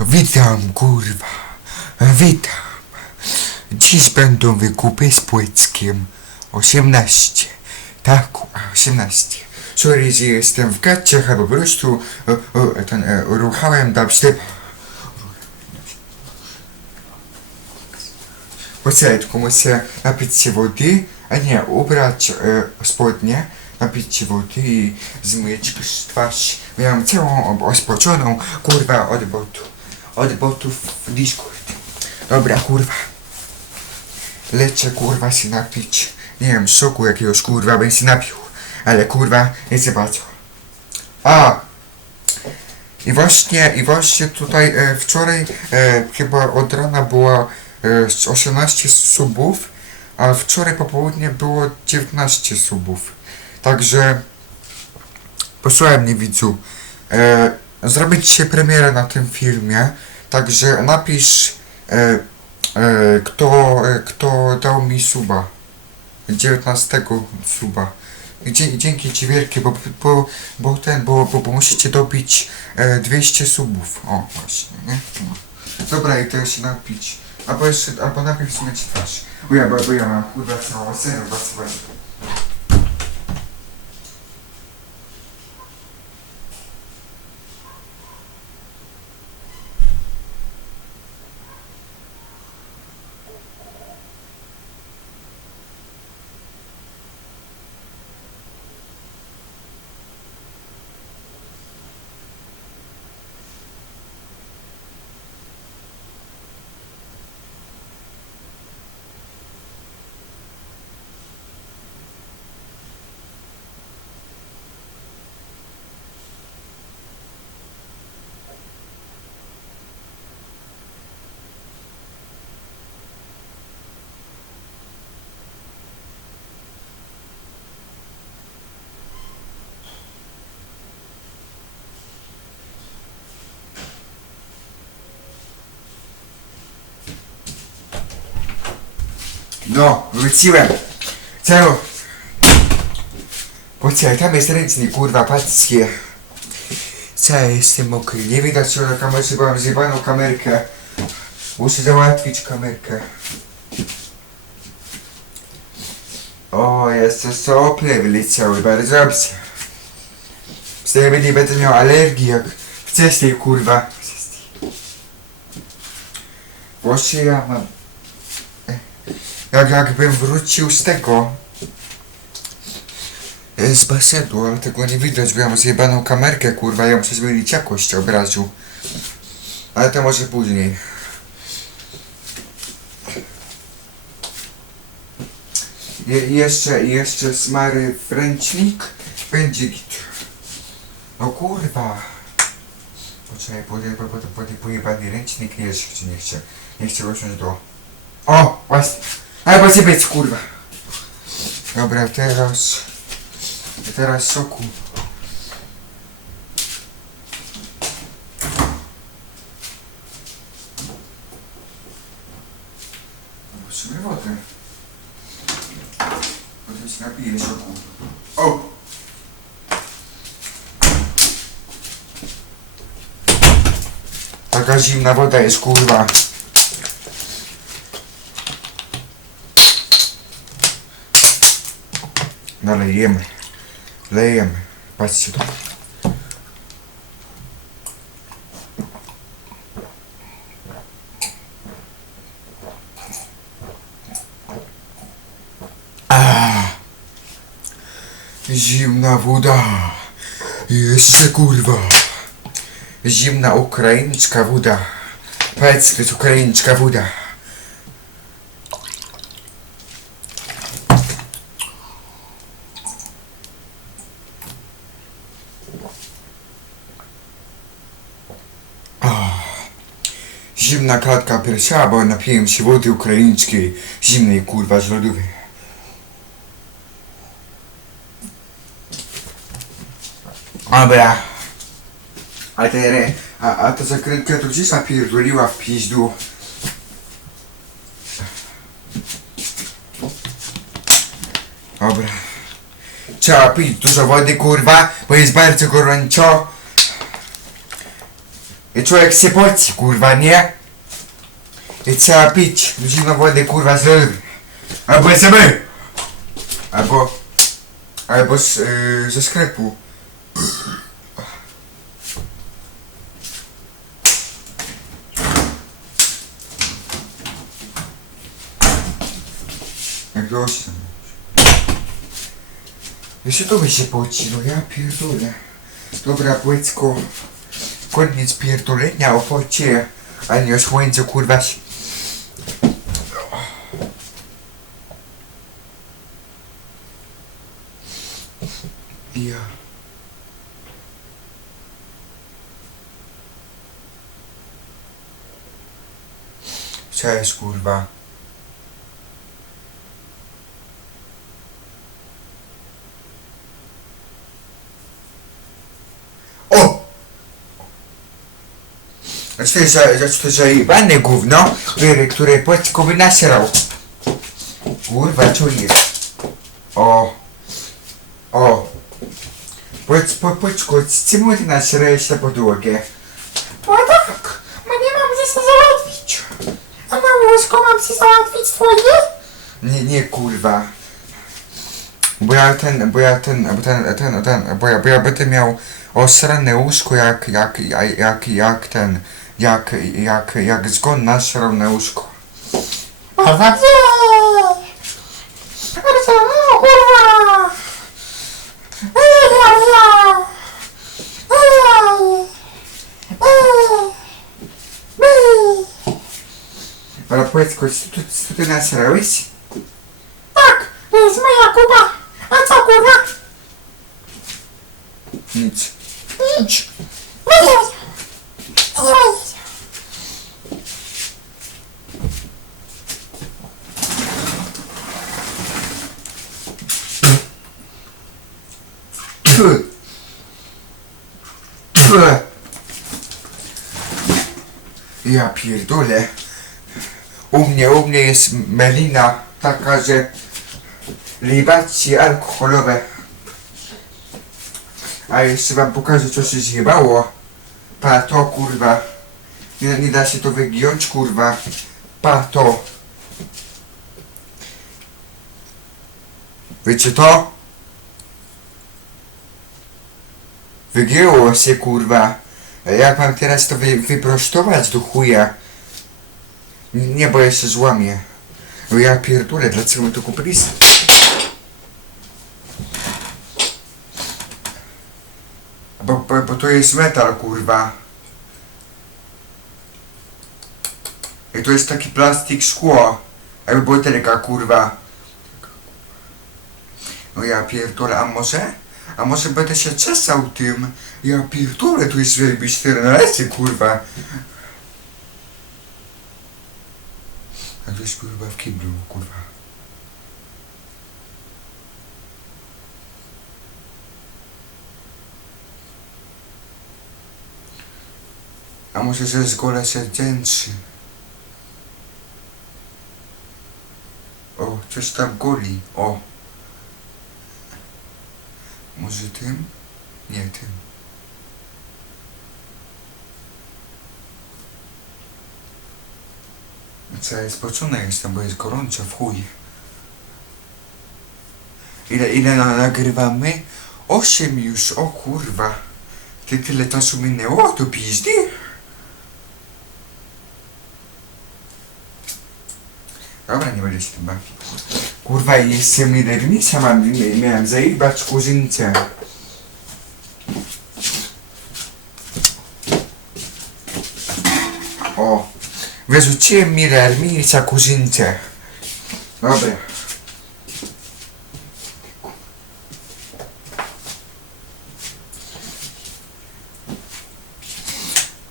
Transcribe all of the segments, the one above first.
Witam, kurwa. Witam. Dziś będą wykupy z Płockiem. 18. Tak, ku- a, 18. Sorry, że jestem w gaciach, a po prostu o, o, ten, e, ruchałem dubstep. Poczekajcie, muszę napić się wody, a nie, ubrać e, spodnie, napić się wody i zmyć twarz. Miałem całą ospoczoną, kurwa, od botu. Od botów w Discord. Dobra, kurwa. Lecę, kurwa, się napić. Nie wiem, soku jakiegoś, kurwa, bym się napił. Ale, kurwa, nie chcę bardzo. A! I właśnie, i właśnie tutaj e, wczoraj e, chyba od rana było e, z 18 subów, a wczoraj po południe było 19 subów. Także posłuchaj mnie widzu. E, zrobię dzisiaj premierę na tym filmie, także napisz e, e, kto, e, kto dał mi suba. 19 suba. Dzie, dzięki ci wielkie, bo, bo, bo ten, bo, bo, bo musicie dobić e, 200 subów. O, właśnie, nie? No. Dobra, i to się napić. Albo jeszcze, albo najpierw zmyć twarz. Bo ja, bo, ja mam kurwa całą serę was No, wróciłem. Tam jest ręcznik, kurwa, patrzcie. Ja jestem mokry. Nie widać się na kamerze, bo mam zjebaną kamerkę. Muszę załatwić kamerkę. O, jeszcze sople wyleciały, bardzo dobrze. Przynajmniej nie będę miał alergii jak wcześniej, kurwa. Właśnie ja mam jak jakbym wrócił z tego e, z basenu, ale tego nie widać, bo ja mam zjebaną kamerkę, kurwa, ja muszę zmienić jakość obrazu. Ale to może później. Je, jeszcze, jeszcze smary w ręcznik, będzie git. No kurwa. Poczekaj, podaj, podaj, pojebany ręcznik, jeszcze nie chcę, nie chcę usiąść do... O, właśnie. Ale może być, kurwa. Dobra, teraz... Teraz soku. Musimy wodę. Potem się napiję soku. O! Taka zimna woda jest, kurwa. Nalejemy. Lejemy. Patrzcie to. Ah. Zimna woda. Jeszcze kurwa. Zimna ukraińska woda. Powiedz, to jest ukraińska woda. Zimna klatka piersiowa, bo napiłem się wody ukraińskiej, zimnej kurwa z. Dobra. A te, a, a ta zakrętka to gdzieś napierdoliła w pizdu. Dobra. Trzeba pić dużo wody, kurwa, bo jest bardzo gorąco. I człowiek się poci, kurwa, nie? I trzeba pić zimną wodę, kurwa, z lody. Albo sobie. Albo... Albo z, yy, ze sklepu. Jak osiem. Jeszcze to by się poci, no ja pierdolę. Dobra, Płycko. Koniec pierdolenia o pocie. A nie o słońcu, kurwa. Ja. Cześć, kurwa. O! Znaczy, że, że, że, jebane gówno, które Płecko by nasrał. Kurwa, jest? O. O. Płec, po, Płecko, czemu ty nasrałeś na podłogę? O tak, bo nie mam gdzie się załatwić. A na łóżko mam się załatwić twoje? Nie, nie, kurwa. Bo ja ten, bo ja ten, bo ten, ten, ten, bo ja, bo ja będę miał osrane łóżko jak, jak, jak, jak, jak ten, jak, jak, jak zgon nasrał na łóżko. A tak kurwa! Ale powiedz, co ty, co ty nasrałeś? Kuba. A co kurwa? Nic. Wyjedź. Tfu. Tfu. Ja pierdolę. U mnie, u mnie jest melina taka, że libacje alkoholowe. A jeszcze wam pokażę, co się zjebało. Pa to, kurwa. Nie, nie da się to wygiąć, kurwa. Pa to. Wiecie to? Wygięło się, kurwa. A Jak mam teraz to wy, wyprostować do chuja? Nie, bo ja się złamię. No ja pierdolę, dlaczego my to kupiliśmy? Bo, bo, bo to jest metal, kurwa. I to jest taki plastik, szkło. Jakby butelka, kurwa. No ja pierdolę, a może? A może będę się czesał tym? Ja pierdolę, tu jest wielbi 14, kurwa. A to jest kurwa w kiblu, kurwa. A może ze zgola serdeńczy? O, coś tam goli, o. Może tym? Nie tym. Całe spocone jestem, bo jest gorąco w chuj. Ile, ile na, nagrywamy? Osiem już, o kurwa. Ty tyle czasu minęło, to pizdy? Tym bawił. Kurwa, jeszcze mi nerwica mam, miałem zajebać kuzynce. O, wyrzuciłem mi nerwica kuzynce. Dobra.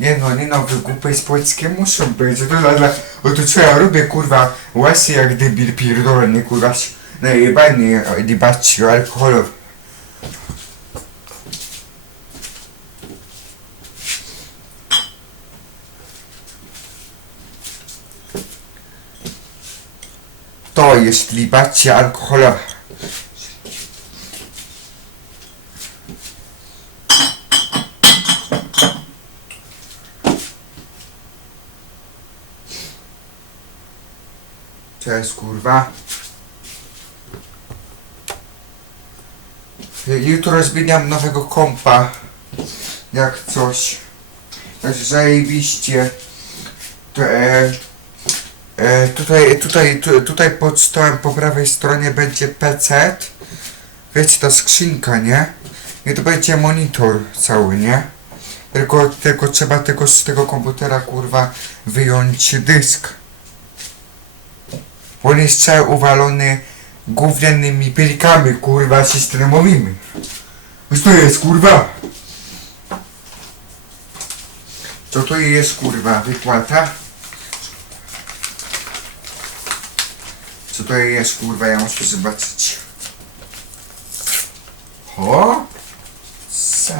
Nie no, nie no, wygłupy z Polskie muszą być. To dla, dla, o to co ja robię, kurwa, właśnie jak debil pierdolony, kurwa, najebany libacji alkoholów. To jest libacja alkoholowa. Co jest kurwa? Jutro zmieniam nowego kompa. Jak coś. Także zajebiście. To, e, e, tutaj, tutaj, tu, tutaj pod stołem po prawej stronie będzie PC. Wiecie, ta skrzynka, nie? I to będzie monitor cały, nie? Tylko, tylko trzeba tego z tego komputera, kurwa, wyjąć dysk. On jest cały uwalony gównianymi plikami, kurwa, systemowymi. Co to jest, kurwa? Co to jest, kurwa, wypłata? Co to jest, kurwa, ja muszę zobaczyć. O? Co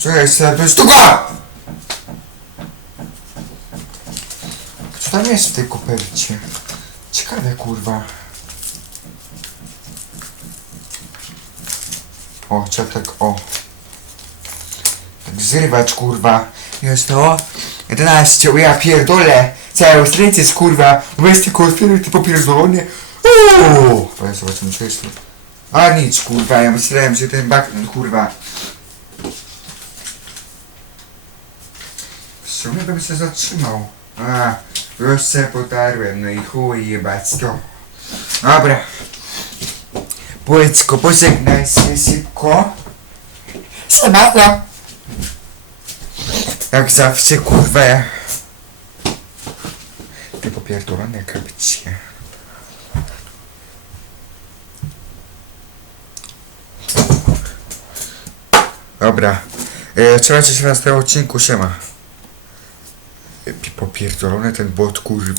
Co jest? To jest sztuka! Co tam jest w tej kopercie? Ciekawe, kurwa. O, trzeba tak, o. Tak zrywać, kurwa. Jest to 11, o ja pierdolę. Cały strycyc, kurwa. Weź tylko otwieraj, ty popierdolony. Uuu. Teraz zobaczymy, co jest tu. A nic, kurwa, ja myślałem, że ten bak, kurwa. Sumie bym się zatrzymał. A, już se potarłem, no i chuj jebać to. Dobra. Polecko, pożegnaj się szybko. Siemano. Jak zawsze, kurwa. Ty popierdolony jak się. Dobra. E, trzymajcie się na tym odcinku, siema. E, Popierdolony ten bot, kurwa.